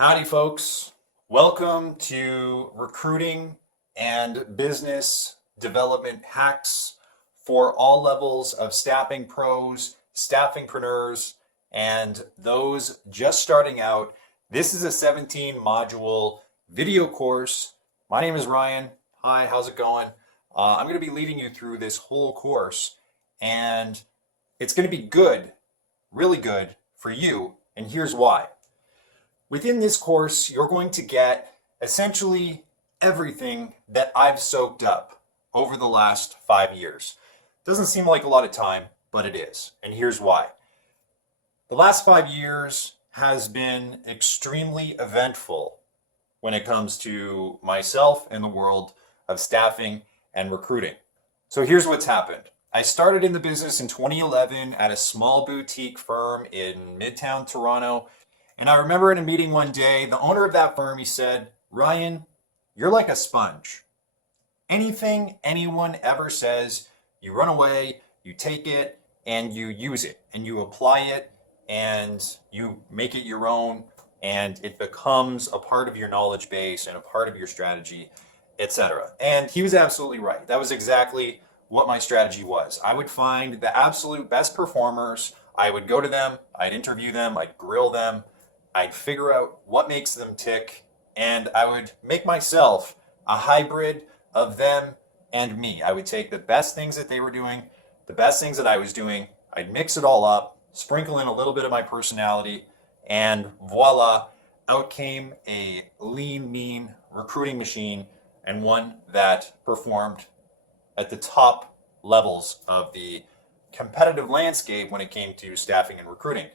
Howdy, folks. Welcome to Recruiting and Business Development Hacks for all levels of staffing pros, staffingpreneurs, and those just starting out. This is a 17 module video course. My name is Ryan. Hi, how's it going? I'm going to be leading you through this whole course, and it's going to be good, really good for you, and here's why. Within this course, you're going to get essentially everything that I've soaked up over the last 5 years. Doesn't seem like a lot of time, but it is. And here's why. The last 5 years has been extremely eventful when it comes to myself and the world of staffing and recruiting. So here's what's happened. I started in the business in 2011 at a small boutique firm in Midtown Toronto. And I remember in a meeting one day, the owner of that firm, he said, "Ryan, you're like a sponge. Anything anyone ever says, you run away, you take it, and you use it, and you apply it, and you make it your own, and it becomes a part of your knowledge base and a part of your strategy, etc." And he was absolutely right. That was exactly what my strategy was. I would find the absolute best performers, I would go to them, I'd interview them, I'd grill them, I'd figure out what makes them tick, and I would make myself a hybrid of them and me. I would take the best things that they were doing, the best things that I was doing, I'd mix it all up, sprinkle in a little bit of my personality, and voila, out came a lean, mean recruiting machine, and one that performed at the top levels of the competitive landscape when it came to staffing and recruiting.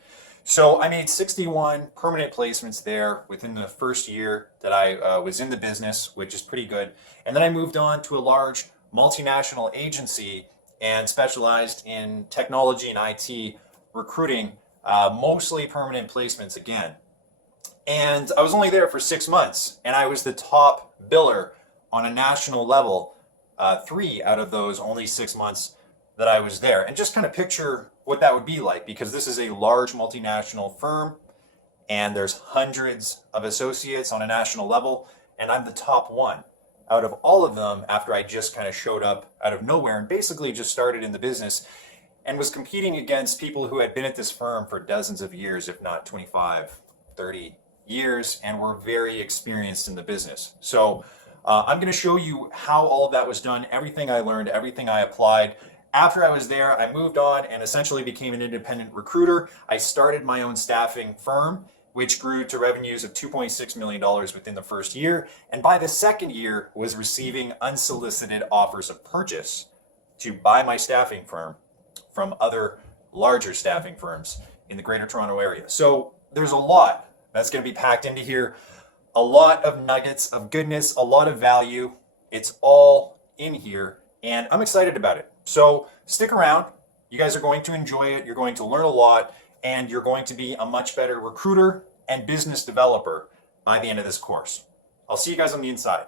So I made 61 permanent placements there within the first year that I was in the business, which is pretty good. And then I moved on to a large multinational agency and specialized in technology and IT recruiting, mostly permanent placements again. And I was only there for 6 months, and I was the top biller on a national level, 3 out of those only 6 months that I was there. And just kind of picture what that would be like, because this is a large multinational firm and there's hundreds of associates on a national level, and I'm the top one out of all of them after I just kind of showed up out of nowhere and basically just started in the business and was competing against people who had been at this firm for dozens of years, if not 25, 30 years, and were very experienced in the business. So I'm going to show you how all of that was done, everything I learned, everything I applied. After I was there, I moved on and essentially became an independent recruiter. I started my own staffing firm, which grew to revenues of $2.6 million within the first year. And by the second year, was receiving unsolicited offers of purchase to buy my staffing firm from other larger staffing firms in the Greater Toronto area. So there's a lot that's going to be packed into here. A lot of nuggets of goodness, a lot of value. It's all in here, and I'm excited about it. So stick around. You guys are going to enjoy it. You're going to learn a lot, and you're going to be a much better recruiter and business developer by the end of this course. I'll see you guys on the inside.